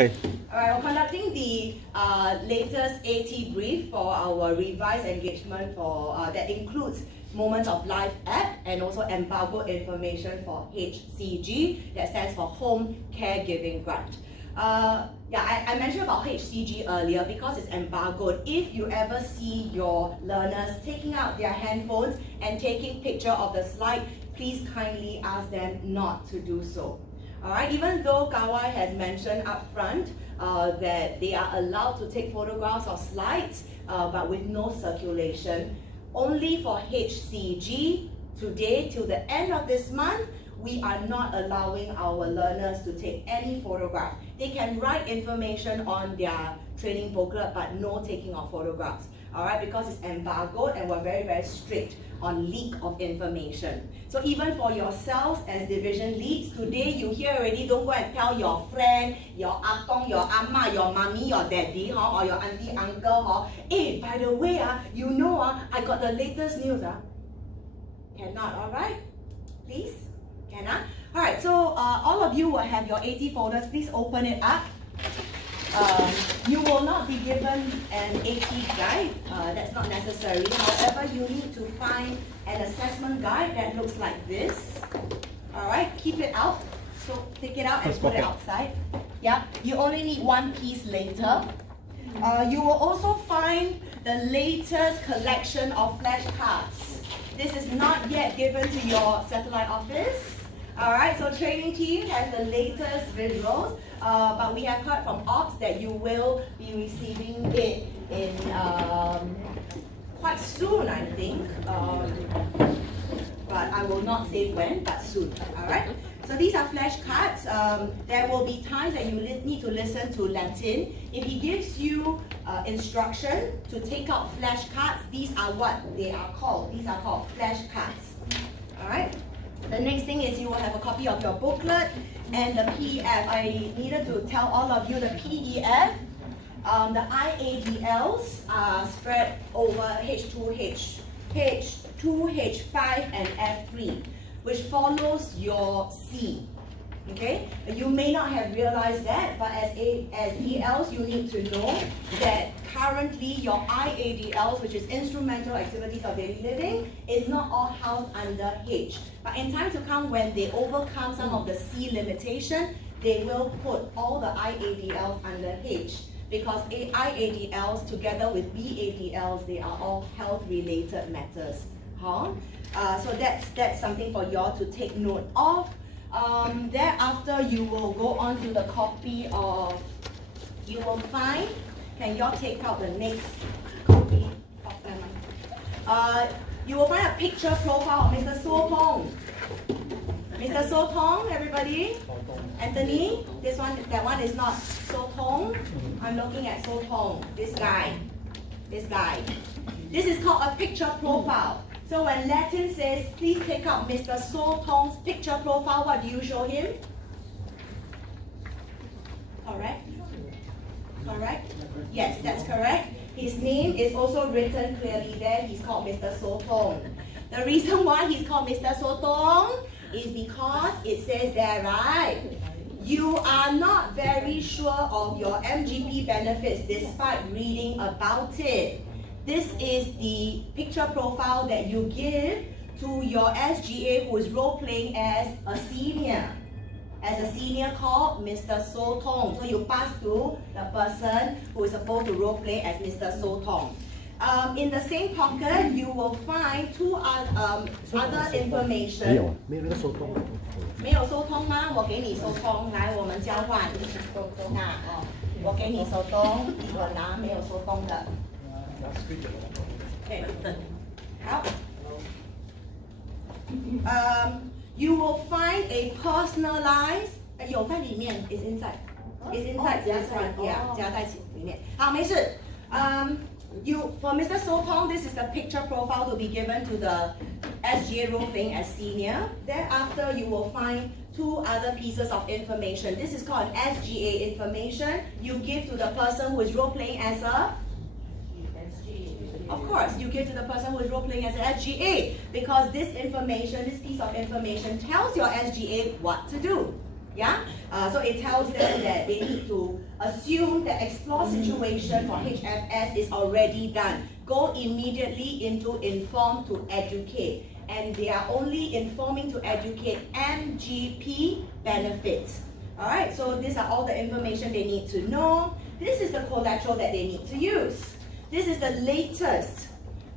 Okay. Alright, we're conducting the latest AT brief for our revised engagement for that includes Moments of Life app and also embargoed information for HCG, that stands for Home Caregiving Grant. I mentioned about HCG earlier because it's embargoed. If you ever see your learners taking out their handphones and taking picture of the slide, please kindly ask them not to do so. Alright, even though Kawai has mentioned up front that they are allowed to take photographs of slides but with no circulation, only for HCG today till the end of this month, we are not allowing our learners to take any photograph. They can write information on their training booklet but no taking of photographs. Alright, because it's embargoed and we're very, very strict on leak of information. So even for yourselves as division leads, today you hear already, don't go and tell your friend, your akong, your amma, your mommy, your daddy, or your auntie, uncle, hey, by the way, you know, I got the latest news. Cannot, alright? Please? Cannot? Alright, so all of you will have your AT folders. Please open it up. You will not be given an AT guide, that's not necessary. However, you need to find an assessment guide that looks like this. Alright, keep it out. So take it out and put it outside. Yeah, you only need one piece later. You will also find the latest collection of flashcards. This is not yet given to your satellite office. Alright, so training team has the latest visuals, but we have heard from Ops that you will be receiving it in quite soon, I think. But I will not say when, but soon. Alright, so these are flashcards. There will be times that you need to listen to Latin. If he gives you instruction to take out flashcards, these are what they are called. These are called flashcards. Alright. The next thing is you will have a copy of your booklet and the PEF. I needed to tell all of you the PEF, the IADLs are spread over H2, H5 and F3, which follows your C. Okay, you may not have realized that, but as ELs, you need to know that currently your IADLs, which is instrumental activities of daily living, is not all housed under H. But in time to come, when they overcome some of the C limitation, they will put all the IADLs under H, because IADLs together with BADLs, they are all health-related matters. So that's something for y'all to take note of. Thereafter, you will go on to the copy of, you will find, can y'all take out the next copy of them? You will find a picture profile of Mr. So Tong. Mr. So Tong, everybody? Anthony, this one, that one is not So Tong. I'm looking at So Tong, this guy. This guy. This is called a picture profile. So when Latin says, please take out Mr. So Tong's picture profile, what do you show him? Correct? Correct? Yes, that's correct. His name is also written clearly there. He's called Mr. So Tong. The reason why he's called Mr. So Tong is because it says there, right? You are not very sure of your MGP benefits despite reading about it. This is the picture profile that you give to your SGA who is role-playing as a senior. As a senior called Mr. So Tong. So you pass to the person who is supposed to role-play as Mr. So Tong. In the same pocket, you will find two other information. 没有收通吗？我给你收通，来，我们交换。我给你收通，我拿没有收通的。 Okay. You will find a personalized. 有在里面 is inside. Is inside this one. Yeah, 加在里面。好，没事。For Mr. So Tong, this is the picture profile to be given to the SGA role playing as senior. Thereafter, you will find two other pieces of information. This is called SGA information. You give to the person who is role playing as a. Of course, you give to the person who is role-playing as an SGA, because this information, this piece of information tells your SGA what to do. Yeah? So it tells them that they need to assume that explore situation for HFS is already done. Go immediately into inform to educate. And they are only informing to educate MGP benefits. Alright, so these are all the information they need to know. This is the collateral that they need to use. This is the latest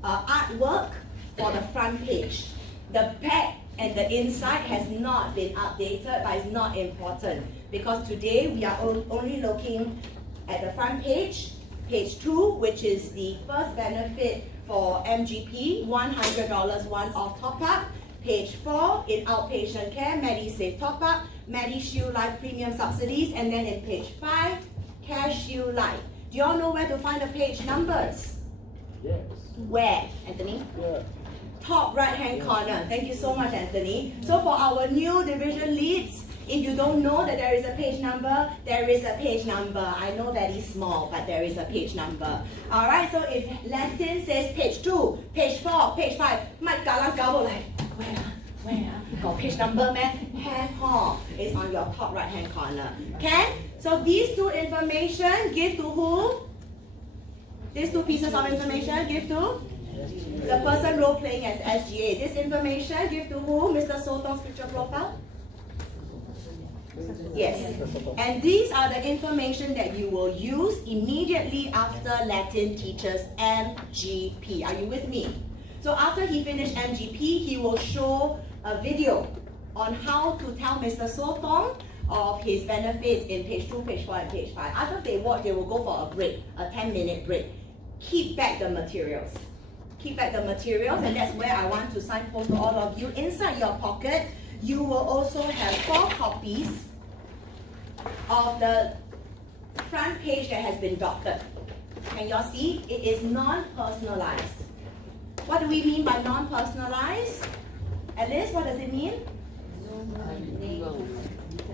artwork for the front page. The back and the inside has not been updated, but it's not important because today we are only looking at the front page, page 2, which is the first benefit for MGP, $100 one-off top-up. Page 4, in outpatient care, MediSave top-up, MediShield Life premium subsidies, and then in page 5, CareShield Life. Do you all know where to find the page numbers? Yes. Where, Anthony? Yeah. Top right-hand corner. Thank you so much, Anthony. So for our new division leads, if you don't know that there is a page number, there is a page number. I know that is small, but there is a page number. Alright, so if Latin says page 2, page 4, page 5, might galang gabo like, where? Got page number, man? Have hor. It's on your top right-hand corner. Okay? So these two information give to who? These two pieces of information give to? The person role playing as SGA. This information give to who? Mr. Sotong's picture profile? Yes. And these are the information that you will use immediately after Latin teaches MGP. Are you with me? So after he finished MGP, he will show a video on how to tell Mr. Sotong of his benefits in page 2, page 4, and page 5. After they watch, they will go for a break, a 10-minute break. Keep back the materials. Keep back the materials, and that's where I want to signpost to all of you. Inside your pocket, you will also have 4 copies of the front page that has been doctored. Can y'all see? It is non-personalized. What do we mean by non-personalized? Alice, what does it mean?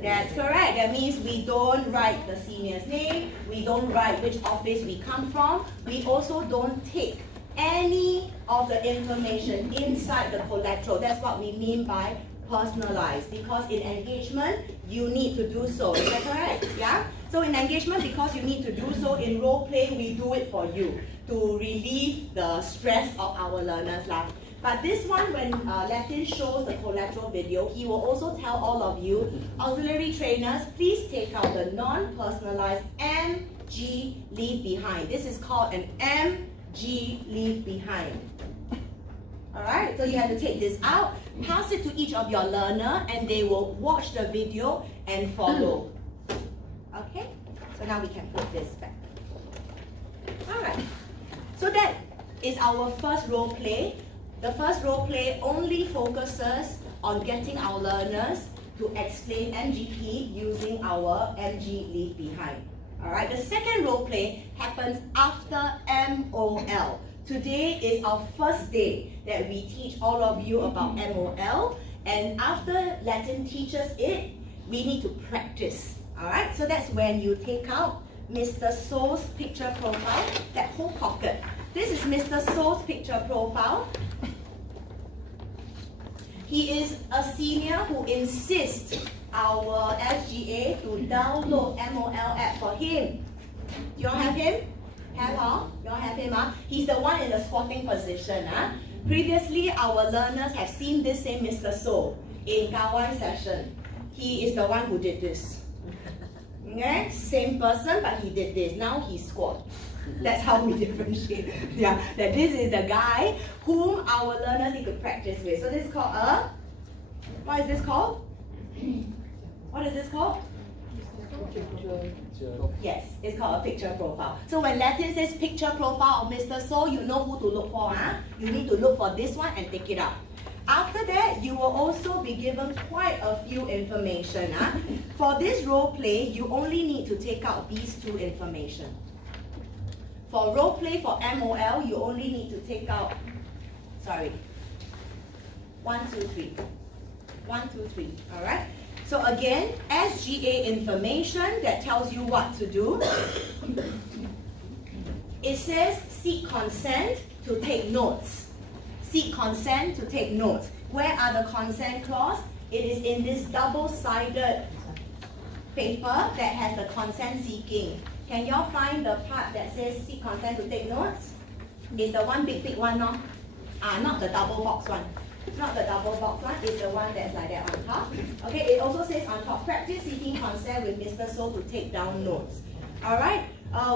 That's correct. That means we don't write the senior's name, we don't write which office we come from, we also don't take any of the information inside the collateral. That's what we mean by personalized, because in engagement, you need to do so. Is that correct? Yeah? So in engagement, because you need to do so, in role play, we do it for you to relieve the stress of our learners' life. But this one, when Latin shows the collateral video, he will also tell all of you, auxiliary trainers, please take out the non-personalized MG leave behind. This is called an MG leave behind. Alright, so you have to take this out, pass it to each of your learner, and they will watch the video and follow. Okay, so now we can put this back. Alright, so that is our first role play. The first role play only focuses on getting our learners to explain MGP using our MG leave behind. Alright, the second role play happens after MOL. Today is our first day that we teach all of you about MOL, and after Latin teaches it, we need to practice. Alright, so that's when you take out Mr. So's picture profile, that whole pocket. This is Mr. So's picture profile. He is a senior who insists our SGA to download MOL app for him. Do you all have him? Have all? You all have him? He's the one in the squatting position. Previously, our learners have seen this same Mr. So in Kawai session. He is the one who did this. Okay? Same person, but he did this. Now he squat. That's how we differentiate. Yeah, that this is the guy whom our learners need to practice with. So this is called a, what is this called? What is this called? Yes, it's called a picture profile. So when Latin says picture profile of Mr. So, you know who to look for. You need to look for this one and take it out. After that, you will also be given quite a few information. For this role play, you only need to take out these two information. For role play for MOL, you only need to take out, 1, 2, 3. 1, 2, 3, all right? So again, SGA information that tells you what to do. It says seek consent to take notes. Seek consent to take notes. Where are the consent clause? It is in this double-sided paper that has the consent seeking. Can y'all find the part that says seek consent to take notes? It's the one big one, no? Not the double box one. Not the double box one, it's the one that's like that on top. Okay, it also says on top, practice seeking consent with Mr. So to take down notes. Alright,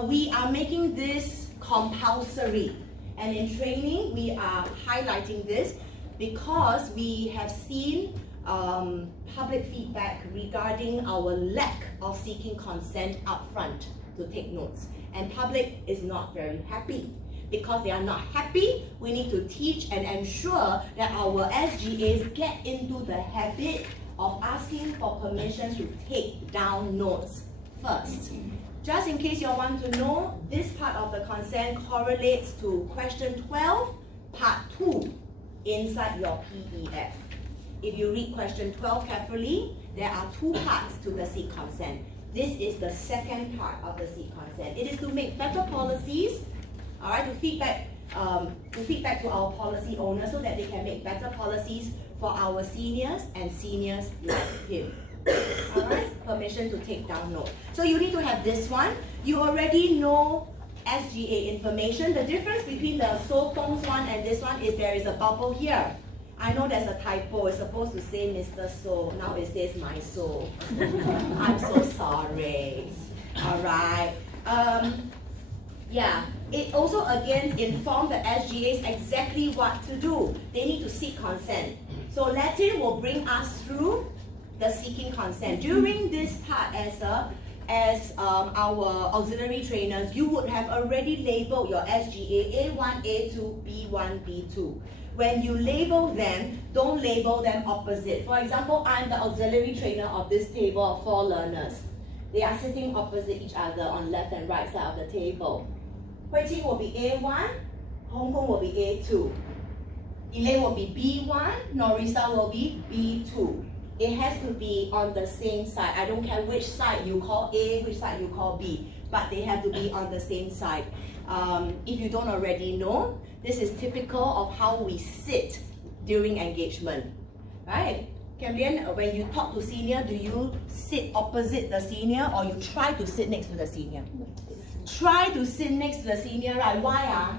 we are making this compulsory. And in training, we are highlighting this because we have seen public feedback regarding our lack of seeking consent upfront to take notes. And public is not very happy. Because they are not happy, we need to teach and ensure that our SGAs get into the habit of asking for permission to take down notes first. Just in case you all want to know, this part of the consent correlates to question 12, part 2, inside your PDF. If you read question 12 carefully, there are 2 parts to the seek consent. This is the second part of the seek consent. It is to make better policies, alright, to feedback to our policy owners so that they can make better policies for our seniors and seniors like him. Alright, permission to take down notes. So you need to have this one. You already know SGA information. The difference between the So Pong's one and this one is there is a bubble here. I know there's a typo. It's supposed to say Mr. So. Now it says my soul. I'm so sorry. Alright. Yeah, it also again informs the SGAs exactly what to do. They need to seek consent. So Latin will bring us through the seeking consent. During this part, as our auxiliary trainers, you would have already labeled your SGA A1, A2, B1, B2. When you label them, don't label them opposite. For example, I'm the auxiliary trainer of this table of 4 learners. They are sitting opposite each other on left and right side of the table. Hui Qing will be A1, Hong Kong will be A2. Elaine will be B1, Norisa will be B2. It has to be on the same side. I don't care which side you call A, which side you call B, but they have to be on the same side. If you don't already know, this is typical of how we sit during engagement, right? Cambian, when you talk to senior, do you sit opposite the senior or you try to sit next to the senior? Try to sit next to the senior, right? Why?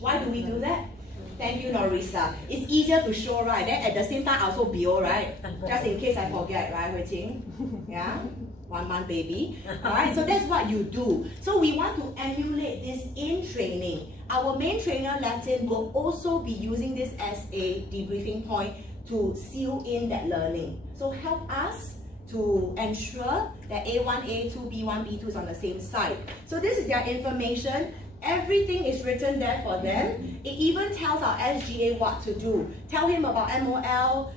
Why do we do that? Thank you, Norisa. It's easier to show, right? Then at the same time, I also BO, right? Just in case I forget, right, Hui Qing? Yeah? 1 month baby. Alright, so that's what you do. So we want to emulate this in training. Our main trainer, Latin, will also be using this as a debriefing point to seal in that learning. So help us to ensure that A1, A2, B1, B2 is on the same side. So this is their information. Everything is written there for them. It even tells our SGA what to do. Tell him about MOL,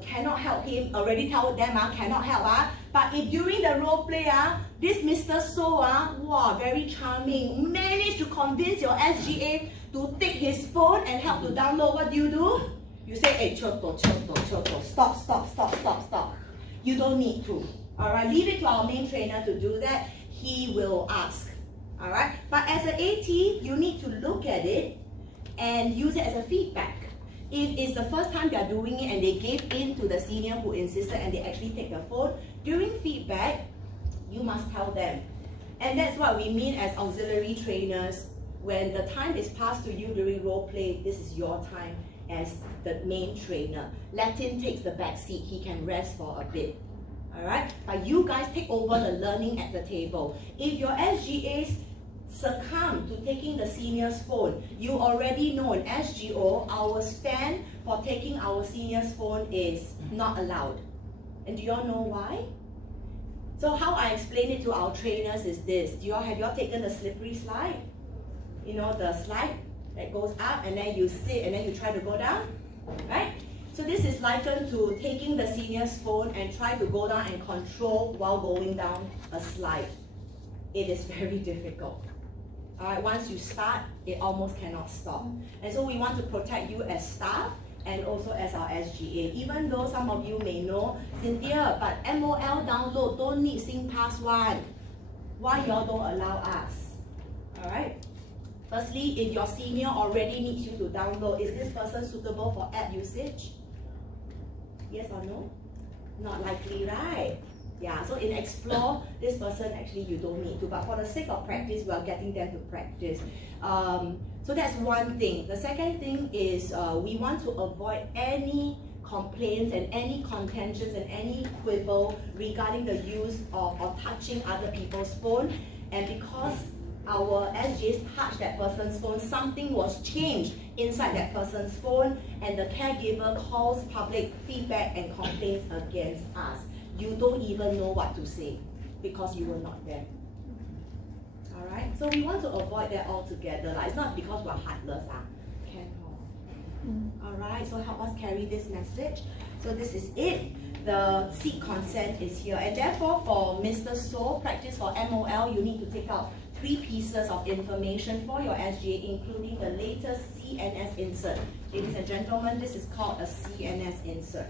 cannot help him, already tell them, cannot help. But if during the role play, this Mr. So, wow, very charming, managed to convince your SGA to take his phone and help to download, what do? You say, hey, choto, stop. You don't need to. Alright, leave it to our main trainer to do that. He will ask. Alright, but as an AT, you need to look at it and use it as a feedback. If it's the first time they are doing it and they gave in to the senior who insisted and they actually take the phone, during feedback, you must tell them. And that's what we mean as auxiliary trainers. When the time is passed to you during role play, this is your time as the main trainer. Latin takes the back seat, he can rest for a bit. Alright, but you guys take over the learning at the table. If your SGAs succumb to taking the senior's phone, you already know in SGO, our stand for taking our senior's phone is not allowed. And do you all know why? So how I explain it to our trainers is this. Have you all taken the slippery slide? You know, the slide that goes up and then you sit and then you try to go down, right? So this is likened to taking the senior's phone and try to go down and control while going down a slide. It is very difficult. Alright, once you start, it almost cannot stop. And so we want to protect you as staff and also as our SGA. Even though some of you may know, Cynthia, but MOL download don't need SingPass one. Why y'all don't allow us? Alright? Firstly, if your senior already needs you to download, is this person suitable for app usage? Yes or no? Not likely, right? Yeah, so in explore, this person actually you don't need to, but for the sake of practice, we are getting them to practice. So that's one thing. The second thing is we want to avoid any complaints and any contentions and any quibble regarding the use of or touching other people's phone. And because our SGAs touched that person's phone, something was changed inside that person's phone, and the caregiver calls public feedback and complaints against us. You don't even know what to say because you were not there. Alright, so we want to avoid that altogether. It's not because we're heartless. Alright, so help us carry this message. So this is it. The seek consent is here. And therefore, for Mr. So, practice for MOL, you need to take out 3 pieces of information for your SGA, including the latest CNS insert. Ladies and gentlemen, this is called a CNS insert.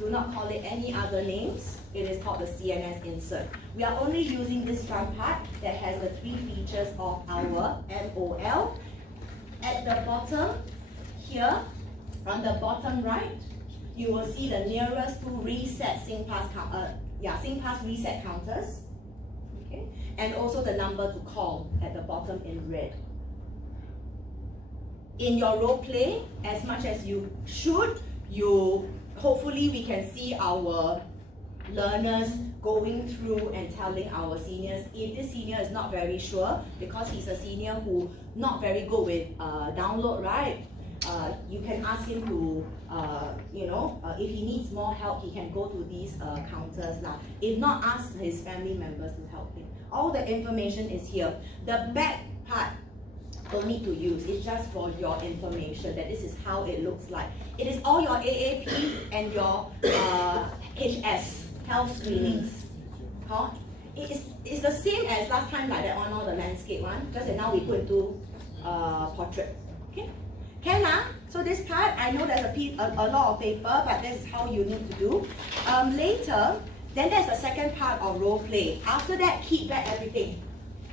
Do not call it any other names. It is called the CNS insert. We are only using this front part that has the 3 features of our MOL. At the bottom, here, on the bottom right, you will see the nearest to reset SingPass reset counters. Okay, and also the number to call at the bottom in red. In your role play, as much as you should, hopefully we can see our learners going through and telling our seniors. If this senior is not very sure, because he's a senior who not very good with download, right? You can ask him to, if he needs more help, he can go to these counters. If not, ask his family members to help him. All the information is here. The back part, don't need to use. It's just for your information that this is how it looks like. It is all your AAP and your HS, health screenings. Huh? It's the same as last time, like that one, or the landscape one, just that now we put into portrait. Okay? Can So this part, I know there's a lot of paper, but this is how you need to do. Later, then there's the second part of role play. After that, keep back everything.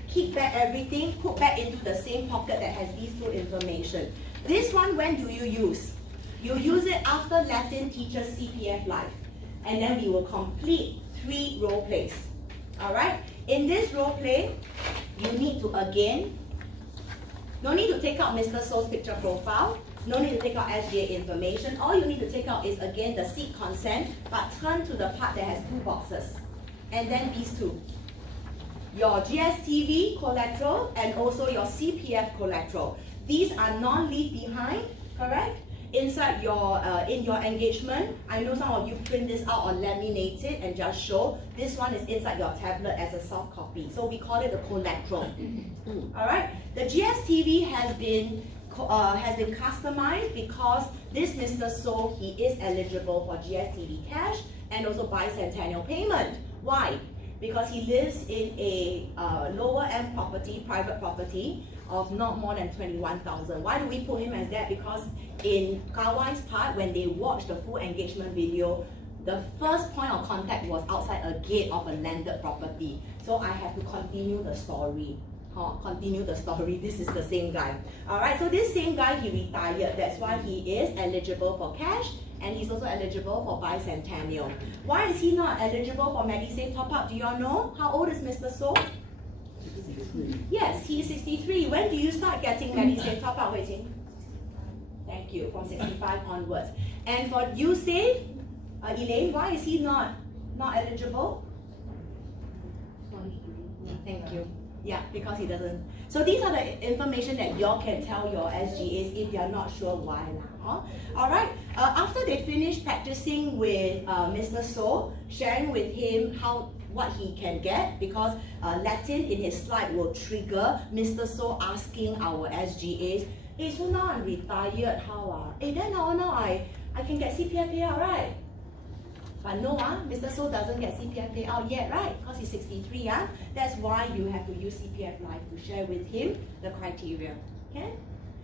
Keep back everything, put back into the same pocket that has these 2 information. This one, when do you use? You use it after Latin teaches CPF Live. And then we will complete 3 role plays. Alright? In this role play, you need to again, no need to take out Mr. So's picture profile, no need to take out SGA information. All you need to take out is again the seek consent, but turn to the part that has 2 boxes. And then these 2. Your GSTV collateral and also your CPF collateral. These are non-leave behind, correct? Inside your, in your engagement, I know some of you print this out or laminate it and just show. This one is inside your tablet as a soft copy. So we call it the collateral. Alright, the GSTV has been customized because this Mr. So, he is eligible for GSTV cash and also bicentennial payment. Why? Because he lives in a lower end property, private property of not more than 21,000. Why do we put him as that? Because in Kawan's part, when they watched the full engagement video, the first point of contact was outside a gate of a landed property. So I have to continue the story. This is the same guy. Alright, so this same guy, he retired. That's why he is eligible for cash. And he's also eligible for bicentennial. Why is he not eligible for MediSave top-up? Do you all know? How old is Mr. So? 63. Yes, he's 63. When do you start getting MediSave top-up, Wei Qing? Thank you, from 65 onwards. And for YouSave, Elaine, why is he not eligible? Thank you. Yeah, because he doesn't. So these are the information that y'all can tell your SGAs if you're not sure why. Alright, after they finish practicing with Mr. So, sharing with him what he can get, because Latin in his slide will trigger Mr. So asking our SGAs, hey, so now I'm retired, how Hey, then now I can get CPF payout, right? But no, Mr. So doesn't get CPF payout yet, right? Because he's 63, That's why you have to use CPF Live to share with him the criteria, okay?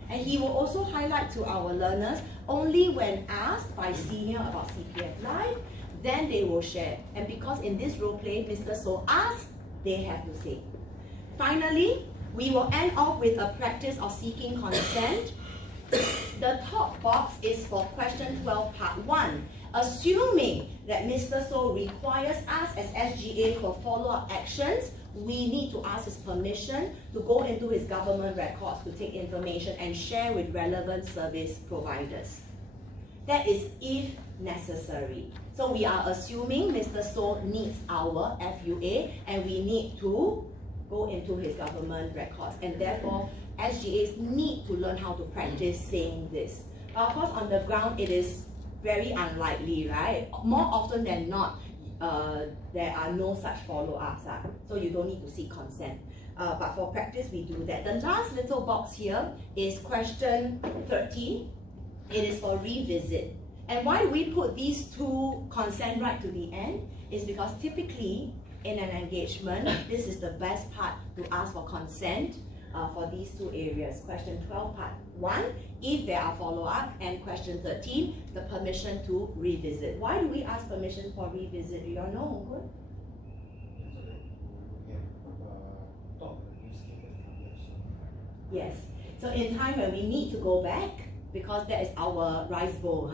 And he will also highlight to our learners, only when asked by senior about CPF Live, then they will share. And because in this role play, Mr. So asks, they have to say. Finally, we will end off with a practice of seeking consent. The top box is for question 12, part 1. assuming that Mr. So requires us as SGA for follow-up actions, we need to ask his permission to go into his government records to take information and share with relevant service providers. That is if necessary. So we are assuming Mr. So needs our FUA and we need to go into his government records, and therefore SGAs need to learn how to practice saying this. But of course on the ground it is very unlikely, right? More often than not, there are no such follow-ups, so you don't need to seek consent. But for practice, we do that. The last little box here is question 13. It is for revisit. And why we put these two consent right to the end is because typically in an engagement, this is the best part to ask for consent for these two areas. Question 12, part 1, if there are follow-up, and question 13, the permission to revisit. Why do we ask permission for revisit? Do you all know, Ongkun? Yes. So in time when we need to go back, because that is our rice bowl,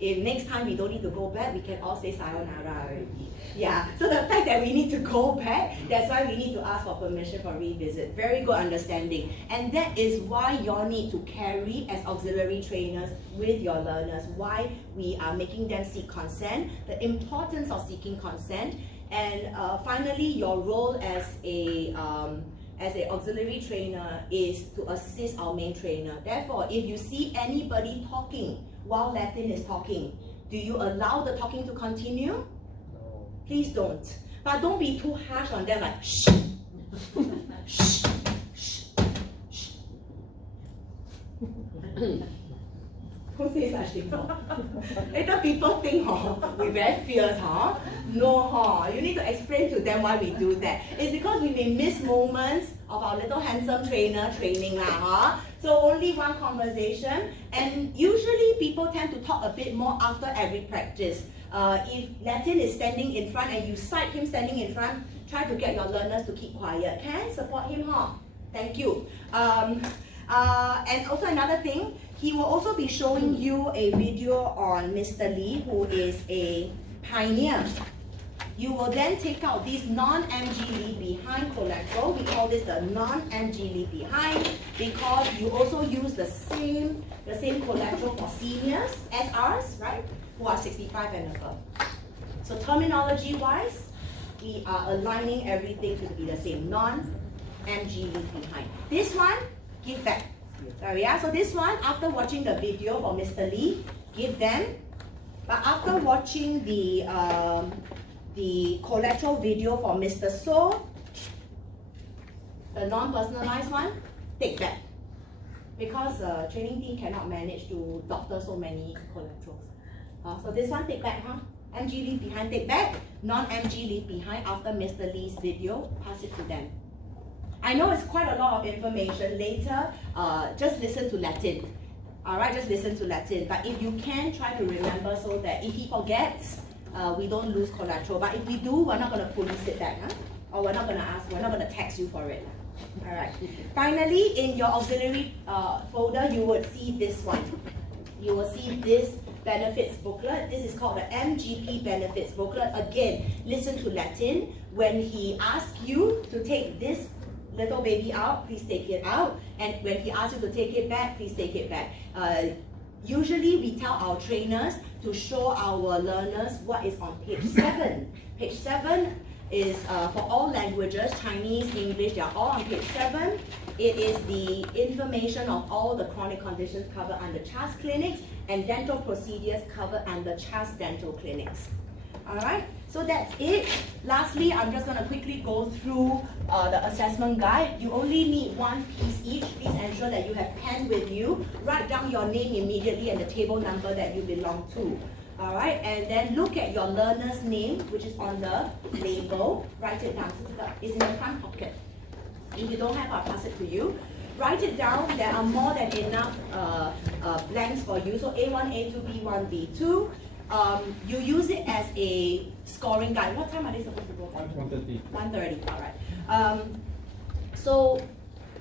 if next time we don't need to go back, we can all say sayonara already. Yeah, so the fact that we need to go back, that's why we need to ask for permission for revisit. Very good understanding. And that is why you all need to carry as auxiliary trainers with your learners, why we are making them seek consent, the importance of seeking consent, and finally your role as an auxiliary trainer is to assist our main trainer. Therefore, if you see anybody talking while Latin is talking, do you allow the talking to continue? No. Please don't. But don't be too harsh on them, like shh, shh, shh, shh. Who says such things? Later people think, we're very fierce, No, you need to explain to them why we do that. It's because we may miss moments of our little handsome trainer training So only one conversation, and usually people tend to talk a bit more after every practice. If Latin is standing in front and you sight him standing in front, try to get your learners to keep quiet. Can support him, Thank you. And also another thing, he will also be showing you a video on Mr. Lee, who is a pioneer. You will then take out these non-MG leave behind collateral. We call this the non-MG leave behind because you also use the same collateral for seniors, SRs, right, who are 65 and above. So terminology-wise, we are aligning everything to be the same, non-MG leave behind. This one, give back. So this one, after watching the video for Mr. Lee, give them. But after watching the collateral video for Mr. So, the non-personalized one, take back. Because the training team cannot manage to doctor so many collaterals. So this one, take back, MG leave behind, take back. Non-MG leave behind after Mr. Lee's video, pass it to them. I know it's quite a lot of information. Later, just listen to Latin. Alright, just listen to Latin. But if you can, try to remember so that if he forgets, we don't lose collateral. But if we do, we're not going to police it back. Or we're not going to tax you for it. Alright. Finally, in your auxiliary folder, you would see this one. You will see this benefits booklet. This is called the MGP benefits booklet. Again, listen to Latin. When he asks you to take this little baby out, please take it out. And when he asks you to take it back, please take it back. Usually we tell our trainers to show our learners what is on page 7. Page 7 is for all languages, Chinese, English, they are all on page 7. It is the information of all the chronic conditions covered under CHAS clinics and dental procedures covered under CHAS dental clinics. Alright, so that's it. Lastly, I'm just going to quickly go through the assessment guide. You only need one piece each. Please ensure that you have pen with you. Write down your name immediately and the table number that you belong to. Alright, and then look at your learner's name, which is on the label. Write it down. It's in the front pocket. If you don't have, I'll pass it to you. Write it down. There are more than enough blanks for you. So A1, A2, B1, B2. You use it as a scoring guide. What time are they supposed to go? 1:30. 1:30, all right. So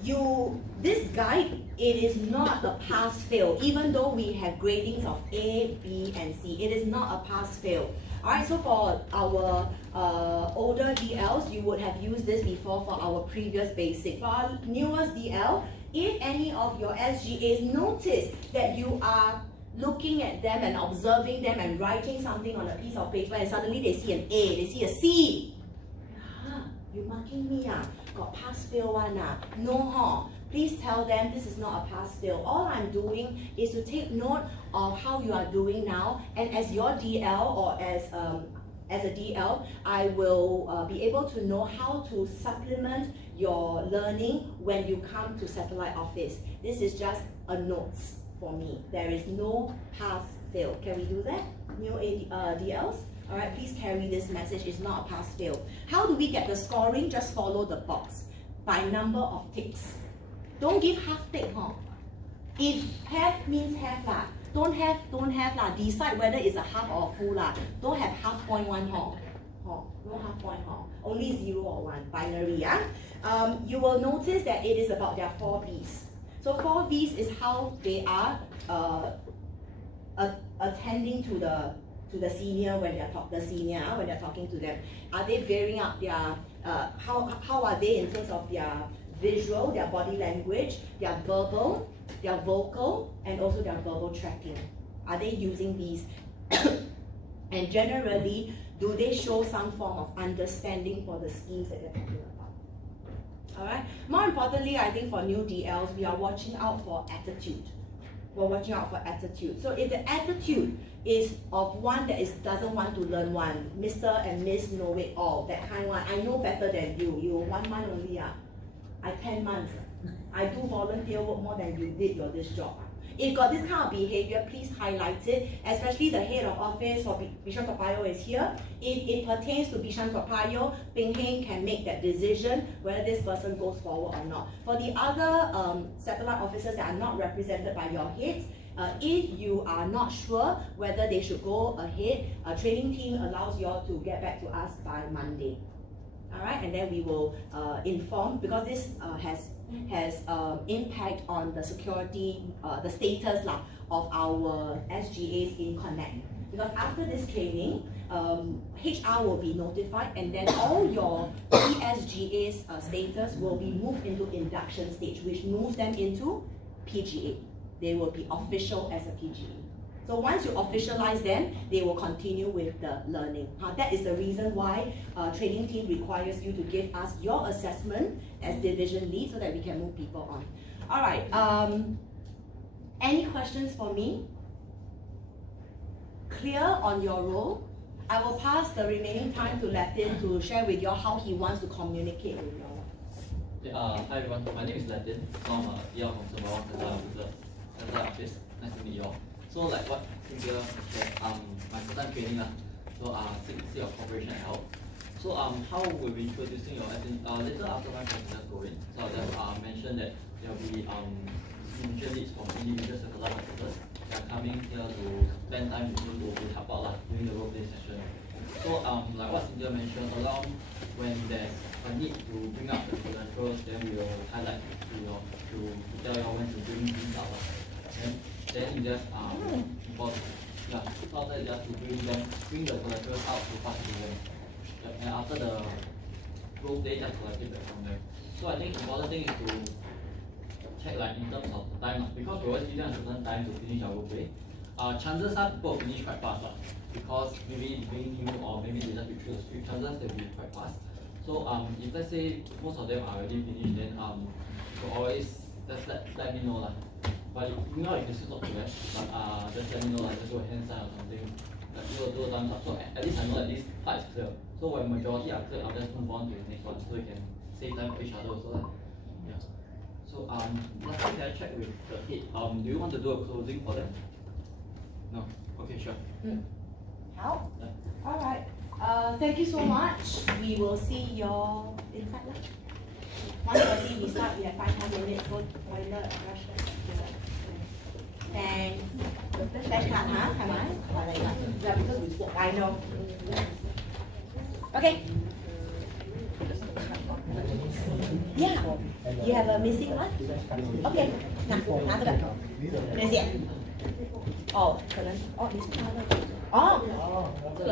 this guide, it is not a pass-fail, even though we have gradings of A, B, and C. It is not a pass-fail. Alright, so for our older DLs, you would have used this before for our previous basic. For our newest DL, if any of your SGAs notice that you are looking at them and observing them and writing something on a piece of paper and suddenly they see an A, they see a C. You marking me, got pass-fail one, no huh? Please tell them this is not a pass-fail. All I'm doing is to take note of how you are doing now, and as your DL or as a DL, I will be able to know how to supplement your learning when you come to satellite office. This is just a notes for me. There is no pass-fail. Can we do that? New DLs? Alright, please carry this message. It's not a pass-fail. How do we get the scoring? Just follow the box by number of ticks. Don't give half tick, huh? If have means have lah. Don't have lah. Decide whether it's a half or a full lah. Don't have half point one, huh? No half point, huh? Only 0 or 1, binary, yeah? You will notice that it is about their 4 V's. So 4 V's is how they are attending to the senior when they're when they're talking to them. Are they varying up their how are they in terms of their visual, their body language, their verbal, their vocal, and also their verbal tracking? Are they using these? And generally, do they show some form of understanding for the schemes that they're talking about? Alright. More importantly, I think for new DLs, we are watching out for attitude. We're watching out for attitude. So if the attitude is of one that doesn't want to learn one, Mr. and Miss know it all, that kind one, I know better than you. You 1 month only, I 10 months. I do volunteer work more than you did this job. If got this kind of behavior, please highlight it, especially the head of office for Bishan Toa Payoh is here. If it pertains to Bishan Toa Payoh, Peng Heng can make that decision whether this person goes forward or not. For the other satellite officers that are not represented by your heads, if you are not sure whether they should go ahead, a training team allows you all to get back to us by Monday. Alright, and then we will inform, because this has impact on the security, the status of our SGAs in Connect. Because after this training, HR will be notified, and then all your ESGA's status will be moved into induction stage, which moves them into PGA. They will be official as a PGA. So once you officialize them, they will continue with the learning. That is the reason why training team requires you to give us your assessment as division lead so that we can move people on. All right, any questions for me? Clear on your role? I will pass the remaining time to Latin to share with you how he wants to communicate with you all. Hi everyone, my name is Latin. So I'm a EL from Sembawang Central Office. Nice to meet you all. So like what Cynthia said, my first time training so City of Cooperation and Help. So how we'll be introducing your later after my presentation go in. So I'll just mention that there will be individual leads from individual satellite officers. They are coming here to spend time with you to help out during the role play session. So like what Cynthia mentioned, along when there's a need to bring up the collaterals, then we will highlight to tell you when to bring things out. Then you just so after just to bring the collaterals out to pass to them. And after the role play, just collect it back from them. So I think the important thing is to check in terms of the time, because we always give them a certain time to finish our role play. Chances are people finish quite fast because maybe being new or maybe they just through the script, chances they will be quite fast. So if let's say most of them are already finished, then you always just let me know But if you still not too bad, but just let me know, just do a hand sign or something, do a thumbs up. So at least I know that this part is clear. So when majority are clear, I'll just move on to the next one so we can save time for each other also. Yeah. So lastly, can I check with the head? Do you want to do a closing for them? No? Okay, sure. How? Yeah. Alright. Thank you so much. We will see your inside lunch. 1:30 we start, we have 5 more minutes, go toilet, brush. Thanks. Thanks, huh? Am I? Yeah, because we spoke, I know. Okay. Yeah. You have a missing one? Okay. 拿这个，谢谢。哦，可能哦，你是拿那个哦，这个。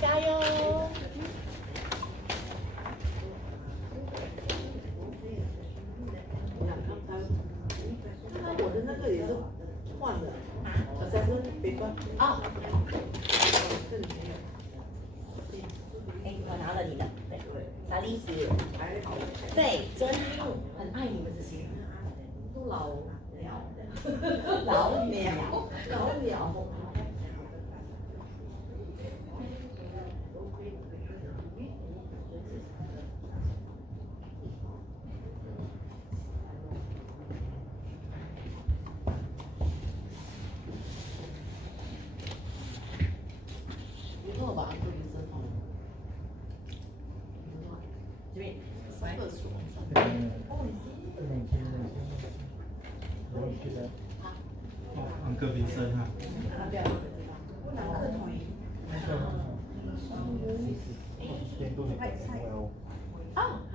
加油！我的那个也是换的，assessment paper。哦，这里没有。哎，我拿了你的，对，啥意思？还好。对，真好，很爱你们这些人，都老鸟，老鸟，老鸟。你跟我把安哥医生放。这边三个数。安哥宾森哈。哦，好。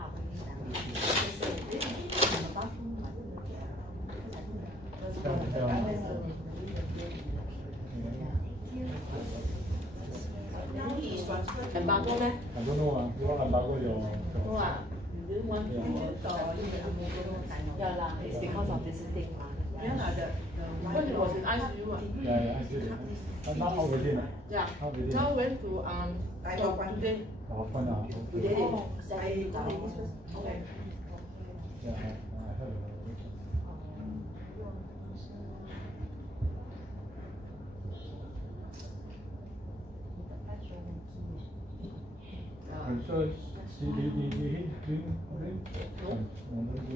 很棒多咩？很多弄啊，如果很多個有。多啊，你就揾Yeah lah, it's because of visiting嘛。原來的，when he was in ICU 啊。Yeah, I see. Now how within? Yeah. How within? Now went to today. Oh, fun ah. Today. Okay. Yeah, I heard. I'm sure he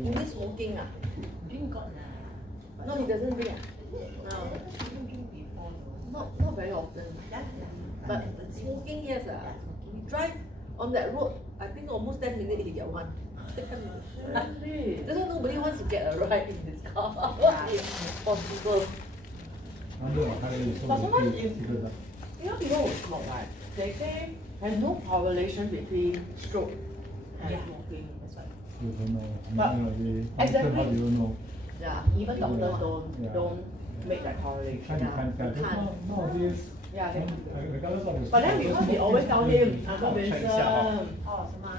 Only smoking ah. No, he doesn't drink. No. Not very often. But smoking, yes. We drive on that road, I think almost 10 minutes he get one. That's why nobody wants to get a ride in this car. It's possible. But sometimes if people who smoke, right, they say there's no correlation between stroke and smoking. That's right. You don't know. But exactly. How do you know? Yeah, even doctors don't make that correlation. Can't. Yeah, they, regardless of his. but then because we always tell him, Uncle Vincent. 哦，什么？